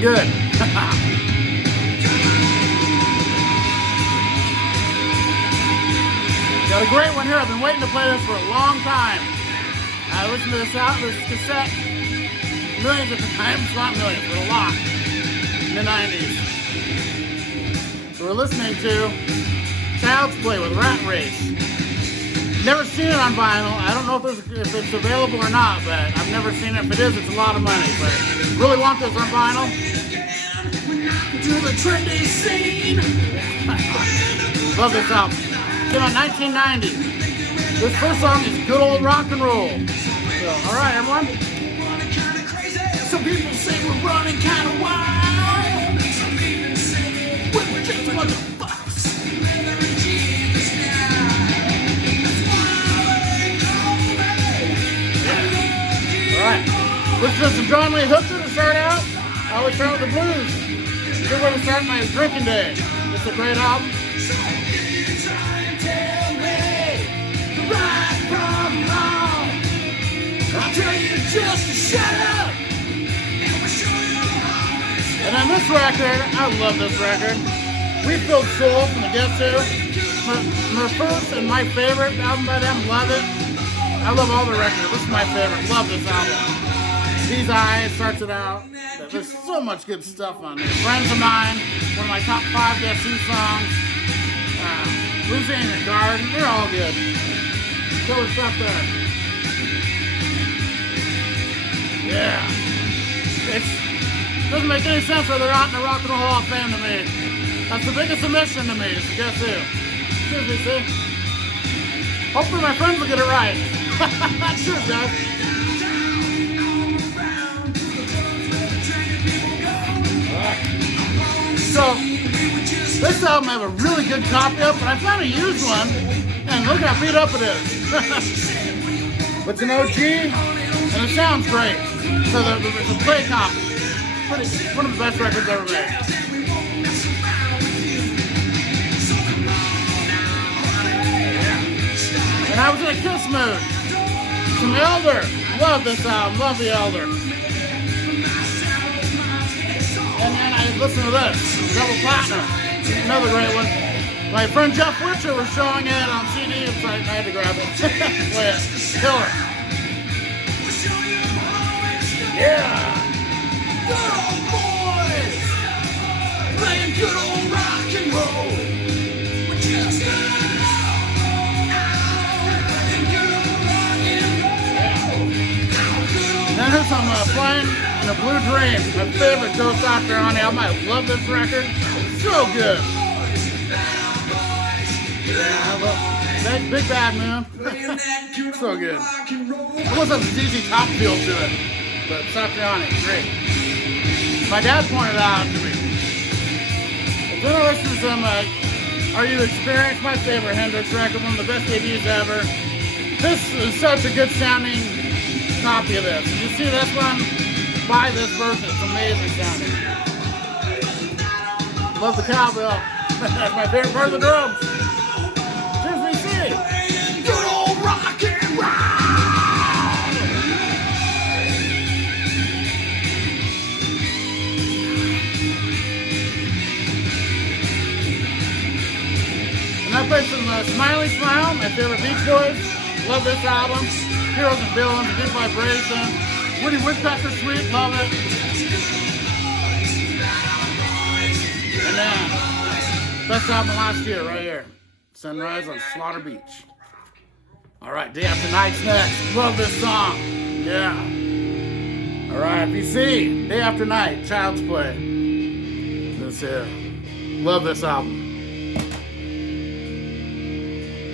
good. Got a great one here. I've been waiting to play this for a long time. I listened to this cassette millions of times, not millions, but a lot, in the 90s. So we're listening to Child's Play with Rat Race. Never seen it on vinyl. I don't know if it's available or not, but I've never seen it. If it is, it's a lot of money. But really want this on vinyl. To the trendy scene. Love this album. Came out 1990. This first song is good old rock and roll. So, all right, everyone. Some people say we're running kind of wild. We're just a bunch of fucks. All right. Listen to some John Lee Hooker to start out. I always start with the blues. Good way to start my drinking day. It's a great album. Right from wrong. I'll tell you just to shut up. And on this record, I love this record. We Filled Soul from the Guess Who. My first and my favorite album by them, love it. I love all the records. This is my favorite. Love this album. These Eyes starts it out. There's so much good stuff on there. Friends of Mine, one of my top 5 Guess Who songs. Lucy in the Garden, they're all good. Killer stuff there. Yeah. It doesn't make any sense why they're not in the Rock and Roll Hall of Fame to me. That's the biggest omission to me, is to Guess Who. Seriously, see? Hopefully my friends will get it right. Cheers, guys. Alright. So, this album I have a really good copy of, but I found a used one, and look how beat up it is. But it's an OG, and it sounds great. So it's a play copy. One of the best records ever made. And I was in a Kiss mood. Some Elder. Love this album. Love the Elder. And then I listened to this. Double Platinum. Another great one. My friend Jeff Witcher was showing it on CD, so I had to grab it. Play it. Killer. Yeah. Good old boys. Playing good old rock and roll. We're just Then here's some Flying in a Blue Dream, my favorite Joe Satriani album. I love this record. So good. Yeah, I love Big Bad Man. So good. Almost has a ZZ Top feel to it. But Satriani, great. My dad pointed out to me. Then I listened to some Are You Experienced? My favorite Hendrix record, one of the best debuts ever. This is such a good sounding copy of this. If you see this one, buy this version. It's amazing sounding. Love the cowbell. That's my favorite part of the drums. Cheers, VC. good old rock and roll. And I played some Smiley Smile, my favorite Beach Boys. Love this album. Heroes and Villains, Deep Vibration. Woody Woodpecker Suite, love it. And then, best album last year, right here. Sunrise on Slaughter Beach. All right, Day After Night's next. Love this song. Yeah. All right, VC, Day After Night, Child's Play. This here. Love this album.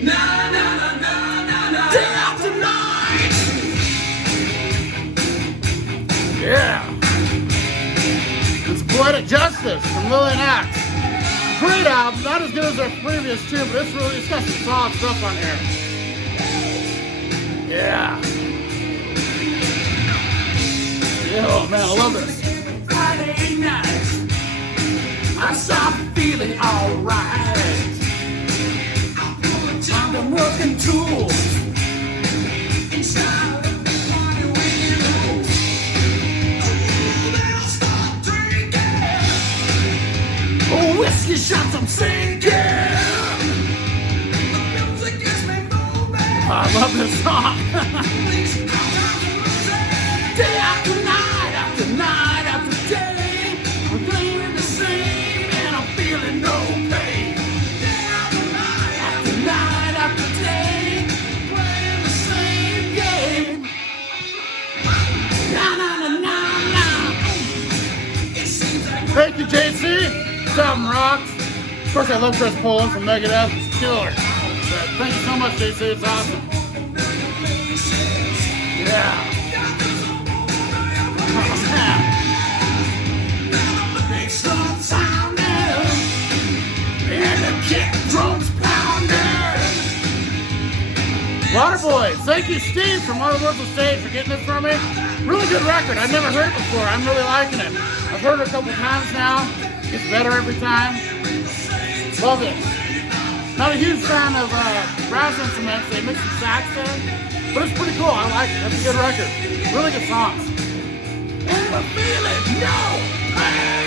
Na na na na na na. Day after night. Yeah. It's Poetic Justice from Lillian Axe. Great album, not as good as their previous two, but it's got some solid stuff on here. Yeah. Yeah, oh man, I love this. Friday night, I start feeling alright. I'm working tools inside the party window. They'll stop drinking. whiskey shots I'm sinking. I love this song. Day after night, after night, after day, we're playing the same and I'm feeling no pain. After night, after day, playing the same game. Na na na na na. Thank you, JC. This album rocks. Of course, I love Chris Poland from Megadeth. It's killer. But thank you so much, JC. It's awesome. Yeah. Oh, man. Big sun sounding and the kick drums pounding. Waterboy, thank you, Steve from Waterworld Stage for getting this for me. Really good record. I've never heard it before. I'm really liking it. I've heard it a couple times now. Gets better every time. Love it. Not a huge fan of brass instruments. They mix some sax in, but it's pretty cool. I like it. That's a good record. Really good songs. And we're feeling no pain.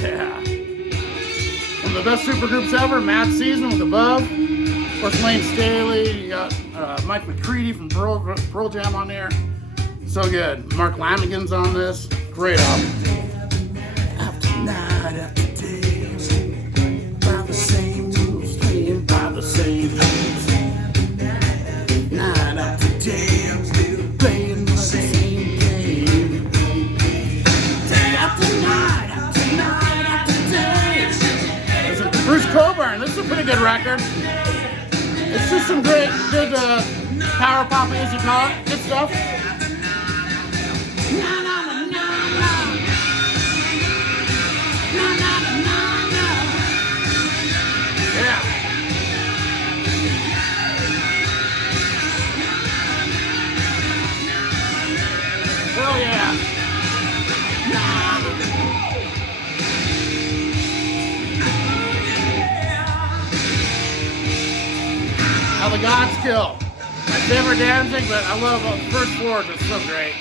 Yeah. One of the best supergroups ever, Mad Season with Above. Of course, Lane Staley. You got Mike McCready from Pearl Jam on there. So good. Mark Lanigan's on this. Great album. After night, after day, by the same rules, playing by the same rules. Night after day, playing the same game. Day after night, after night, after day. This is Bruce Coburn. This is a pretty good record. It's just some good power pop, easy pop, good stuff. Na na na na na. Na na na na na. Yeah. Hell yeah. How the Gods Kill. My favorite dancing, but I love the first four. It's so great.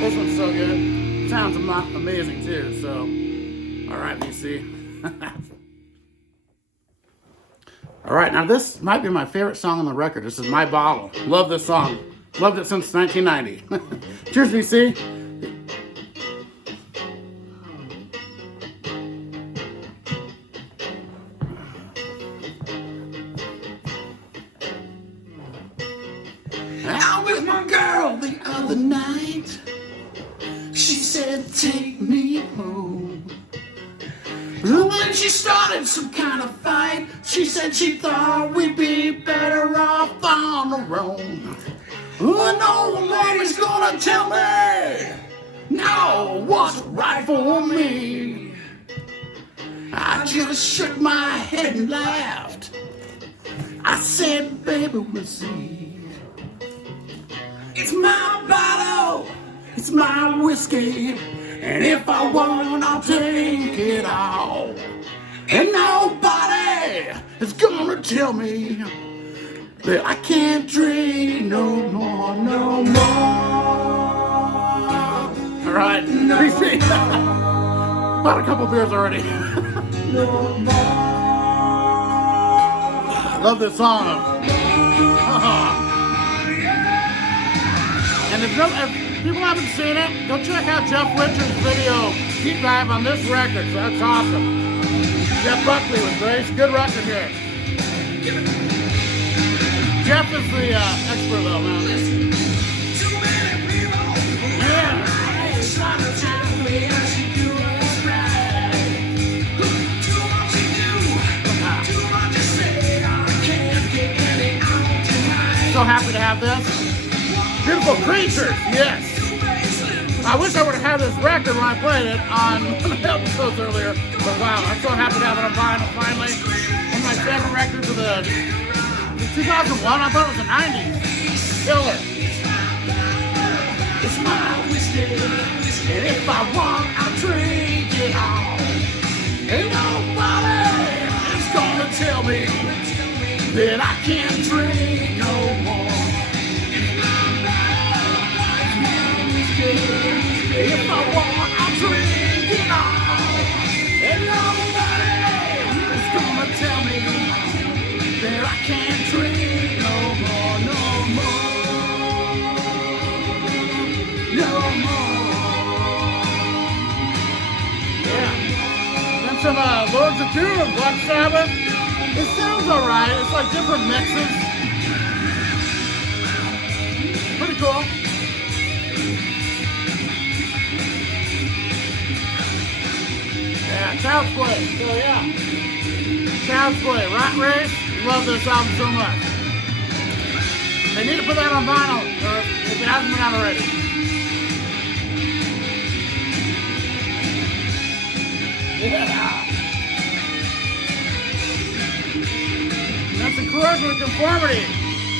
This one's so good. Sounds amazing too. So, all right, BC. All right, now this might be my favorite song on the record. This is My Bottle. Love this song. Loved it since 1990. Cheers, BC. Out with my girl the other night. She said, take me home. And when she started some kind of fight, she said she thought we'd be better off on our own. An old lady's gonna tell me now what's right for me. I just shook my head and laughed. I said, baby, we'll see. It's my bottle, it's my whiskey, and if I want, I'll take it all. And nobody is gonna tell me that I can't drink no more, no more. All right, BC. Bought a couple beers already. No more. Love this song. And if people haven't seen it, go check out Jeff Richards' video, Deep Dive on this record. So that's awesome. Jeff Buckley with Grace. Good record here. Jeff is the expert though, man. Yeah. So happy to have this. Beautiful Creatures, yes. I wish I would have had this record when I played it on one of the episodes earlier, but wow, I'm so happy to have it on vinyl finally. One of my favorite records of the 2001, I thought it was the 90s. Killer. It's my whiskey, and if I want, I'll drink it all. Ain't nobody is gonna tell me that I can't drink no more. If I want, I'll drink no more. Yeah. Then some Lords of Doom, Black Sabbath. It sounds alright. It's like different mixes. Pretty cool. Yeah, Child's Play. So yeah. Child's Play. Rat Race. Love this album so much. They need to put that on vinyl, or if it hasn't been out already. Yeah. That's the Corrosion of Conformity.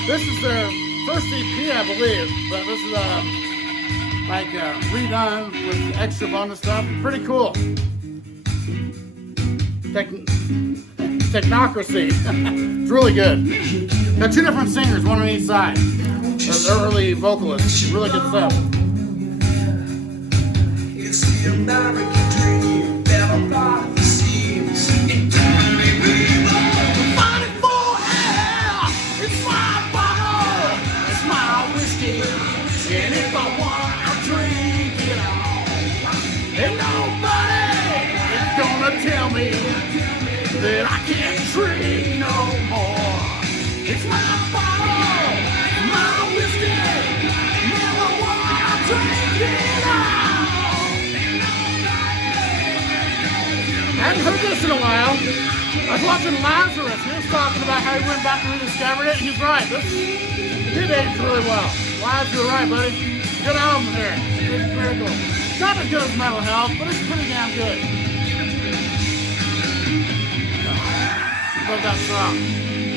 This is their first EP, I believe, but this is like redone with extra bonus stuff. Pretty cool. Technocracy. It's really good. Got two different singers, one on each side. They're early vocalists. Really good stuff. It's the American dream that a lot seems eternally people. Fighting for air. It's my bottle. It's my whiskey. And if I want, I'll drink it all. And nobody is gonna tell me that I can't drink no more. It's my bottle, my whiskey. Never want, I'll drink it all. I hadn't heard this in a while. I was watching Lazarus. He was talking about how he went back and rediscovered it. He's right. This did age really well. Laz, you're right, buddy. Good album here. It's critical. Not as good as Metal Health, but it's pretty damn good. Love that song.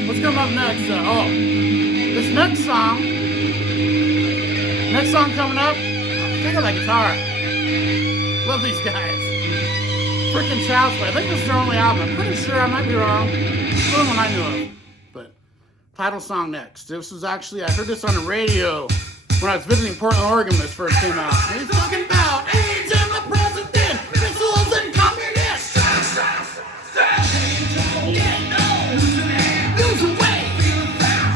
What's coming up next? This next song coming up. Check out that guitar. Love these guys. Freaking Child's Play. I think this is their only album. I'm pretty sure, I might be wrong. It's the only one I knew of. But title song next. This was actually, I heard this on the radio when I was visiting Portland, Oregon when this first came out. He's talking about AIDS and the president, missiles and communists. Lose away.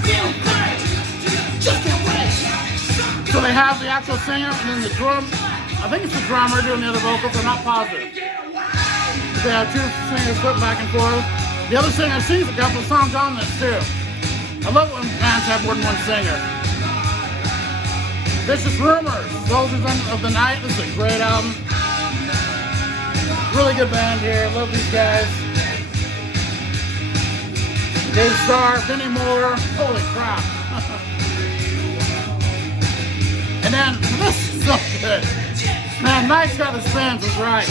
Feel great. Just can't wait. So they have the actual singer and then the drum. I think it's the drummer doing the other vocals. I'm not positive. They have two singers flipping back and forth. The other singer sings a couple of songs on this too. I love when bands have more than one singer. Vicious Rumors, Soldiers of the Night. This is a great album. Really good band here. Love these guys. Dave Starr, Vinnie Moore. Holy crap. And then this is so good. Man, Mike's Got the Spins is right.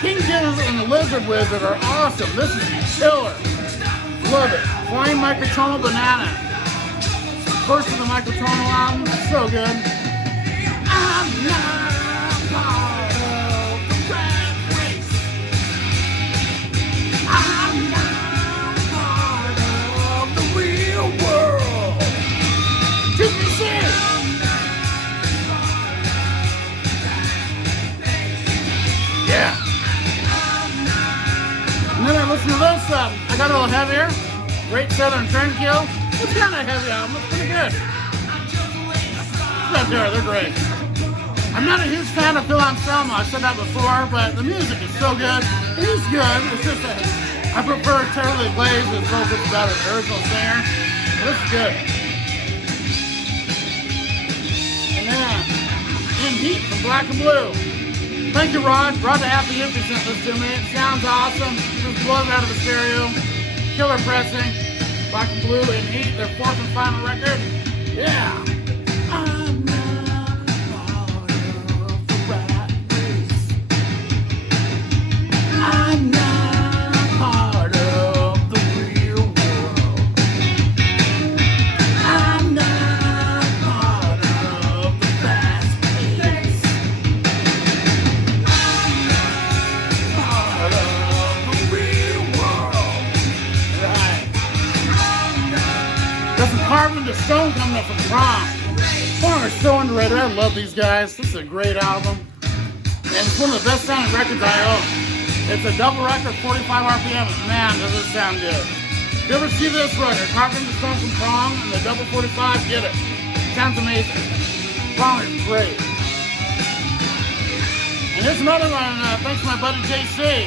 King Gizzard and the Lizard Wizard are awesome. This is killer. Love it. Flying Microtonal Banana. First of the Microtonal album. So good. I'm not part of the rat race. I'm not part of the real world. Just me sing. Yeah. And then I listened to this I got a little heavier. Great Southern Trendkill. It's kind of a heavy album. It's pretty good. It's they're great. I'm not a huge fan of Phil Anselmo. I've said that before, but the music is so good. He's good. It's just that I prefer Terry Blaze as vocals better, the original singer. But this is good. And then, In Heat from Black and Blue. Thank you, Rod. Rod the Happy Hippie sent this to me. It sounds awesome. Just blows out of the stereo. Killer pressing. Black and Blue In Heat, their fourth and final record. Yeah. I'm not part of the rat race. I'm not part of the real world. I'm not part of the fast pace. I'm not part of the real world. Right. Got some Carving to Stone coming up from Prom. Prom are so underrated. I love these guys. This is a great album. And it's one of the best sounding records I own. It's a double record, 45 RPM. Man, does it sound good. If you ever see this record, Carving to Stone from Prom and the double 45, get it. Sounds amazing. Prom is great. And here's another one, thanks to my buddy JC.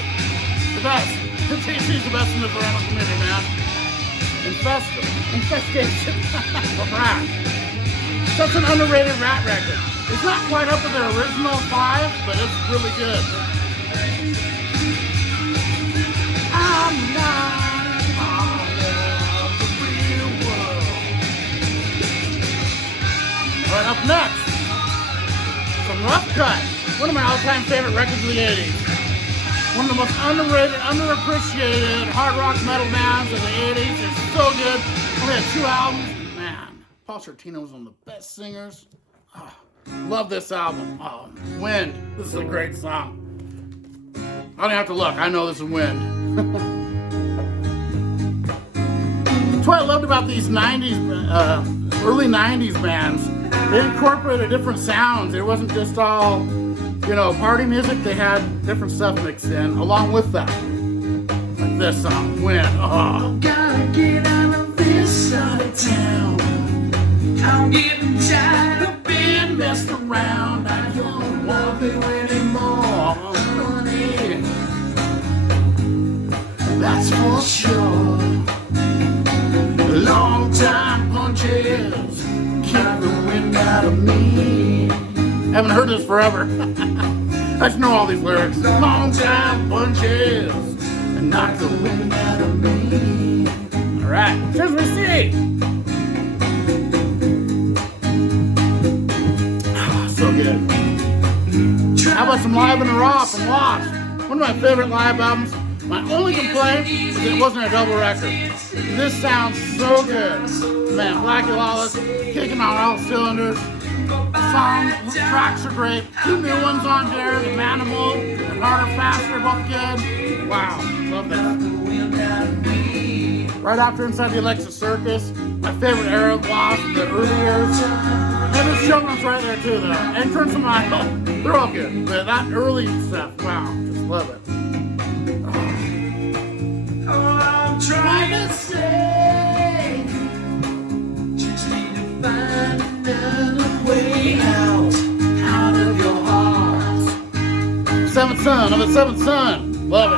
The best. JC's the best in the Verona community, man. Infestation. Rat. Such an underrated Rat record. It's not quite up with their original 5, but it's really good. I'm not all of the real world. Alright, up next, some Rough Cut. One of my all-time favorite records of the 80s. One of the most underrated, underappreciated hard rock metal bands of the 80s. It's so good. Only had 2 albums. Man, Paul Sortino was one of the best singers. Oh, love this album. Oh, Wind. This is a great song. I don't have to look. I know this is Wind. That's what I loved about these 90s, early 90s bands. They incorporated different sounds. It wasn't just all, party music. They had different stuff mixed in along with that. Like this song, Wind. Oh. Gotta get out of this side of town. I'm getting tired of being messed around. I don't want you anymore, honey. That's for sure. Long time punches keep the wind out of me. Haven't heard this forever. I just know all these lyrics. Long time punches and knock the wind out of me. All right, here's what we see. So good. How about some Live in the Raw from Lost? One of my favorite live albums. My only complaint is it wasn't a double record. This sounds so good. Man, Blackie Lawless kicking on all cylinders. Song tracks are great. 2 new ones on there, the Manimal and Harder Faster, both good. Wow, love that. Right after Inside the Alexa Circus, my favorite era of Lost, the early years. And the Children's right there too, though. Entrance and Michael, they're all good. But that early stuff, wow, just love it. I'm trying to say, just need to find another way out of your heart. Seventh Son, I'm a Seventh Son. Love it.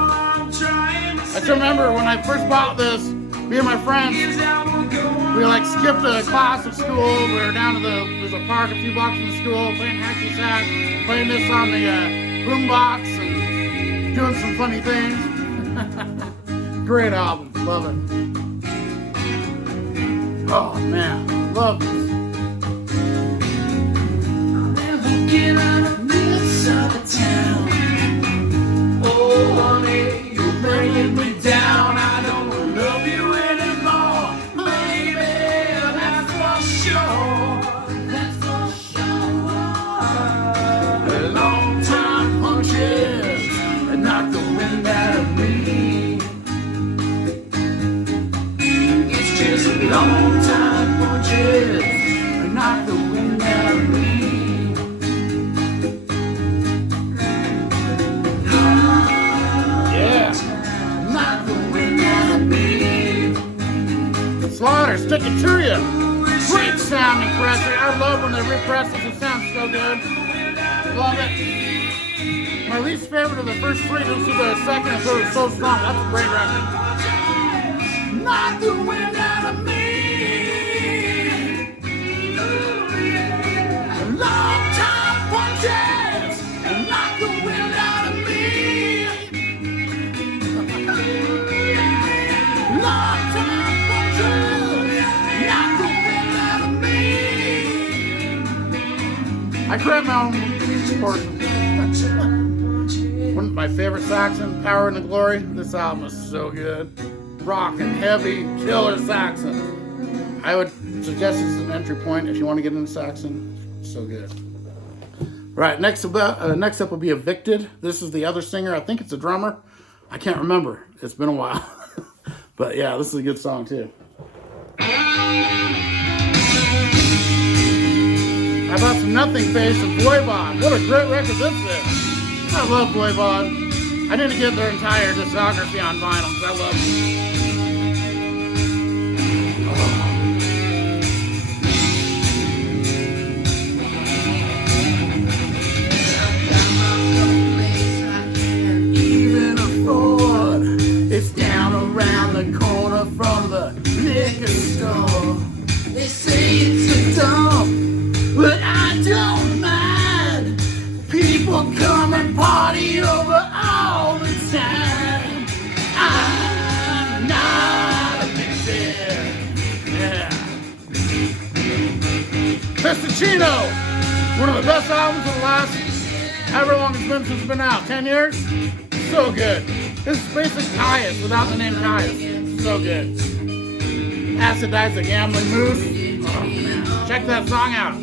I still remember when I first bought this, me and my friends, we skipped a class at school. We were down to there's a park a few blocks from the school, playing hacky sack, playing this on the boombox and doing some funny things. Great album, love it. Oh man, love this. I'll never get out of this side of town. Oh honey, you're bringing me down. I don't love you anymore, baby. That's for sure. That's for sure. Long time punches and knock the wind out of me. Long time punches and knock the wind out of me. Yeah. Knock the wind out of me. Slaughter, stick it to you. Great sounding pressure. I love when they repress it. It sounds so good. Love it. My least favorite of the first 3, this is the second and third, so strong. That's a great record. Knock the wind out of me. Long time punches and knock the wind out of me. Long time punches, knock the wind out of me. I grabbed my own portion. One of my favorite Saxon, Power and the Glory. This album is so good. Rock and heavy, killer Saxon. I would suggest this as an entry point if you want to get into Saxon. So good. Right, next up will be Evicted. This is the other singer. I think it's a drummer. I can't remember. It's been a while. But yeah, this is a good song too. How about some Nothing Face and Voivod? What a great record this is. I love Voivod. I need to get their entire discography on vinyl because I love them. Chino. One of the best albums of the last however long it's been since it's been out. 10 years? So good. This is basically Caius without the name Caius. So good. Acidize the Gambling Moose. Oh man. Check that song out.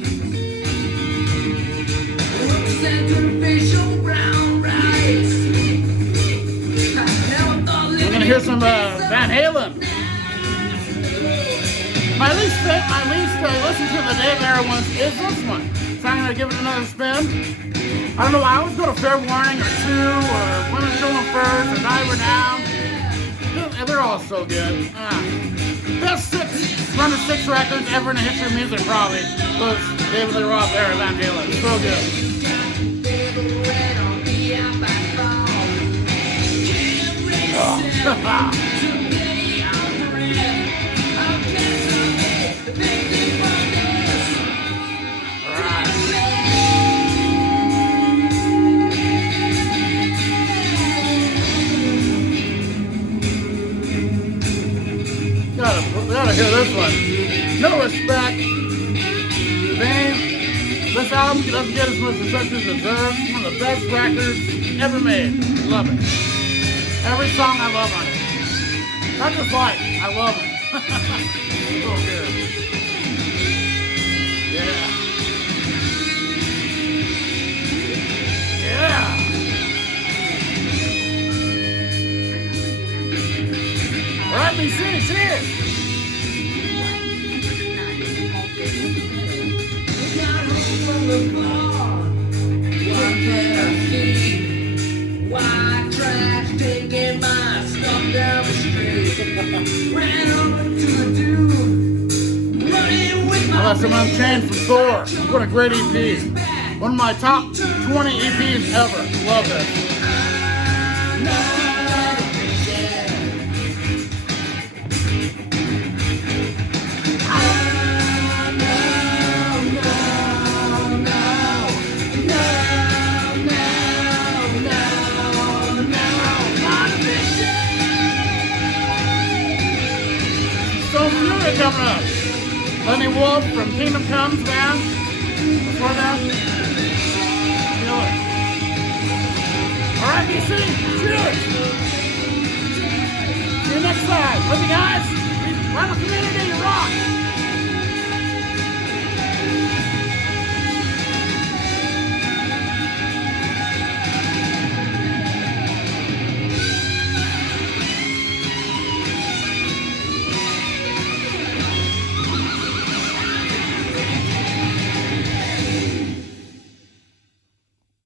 We're gonna hear some Van Halen. My least listen to the Dave era ones is this one. So I'm gonna give it another spin. I don't know, I always go to Fair Warning or 2 or Women Children First or Diver Down. They're all so good. Best run of 6 records ever in the history of music probably was David Lee Roth era Van Halen. So good. Oh. Gotta hear this one. No Respect. Vain. This album doesn't get as much respect as it deserves. One of the best records ever made. Love it. Every song I love on it. Not just like, I love it. So good. Yeah. Yeah. All right, BC, cheers. White trash taking my stuff down the street. Ran over to the dude, running with my That's some Unchained from Thor. What a great EP. One of my top 20 EPs ever. Love this. Coming up. Lenny Wolf from Kingdom Comes, man. Before that, feel it. All right, BC, cheers. See you next time. Love you guys. Run the community, rock.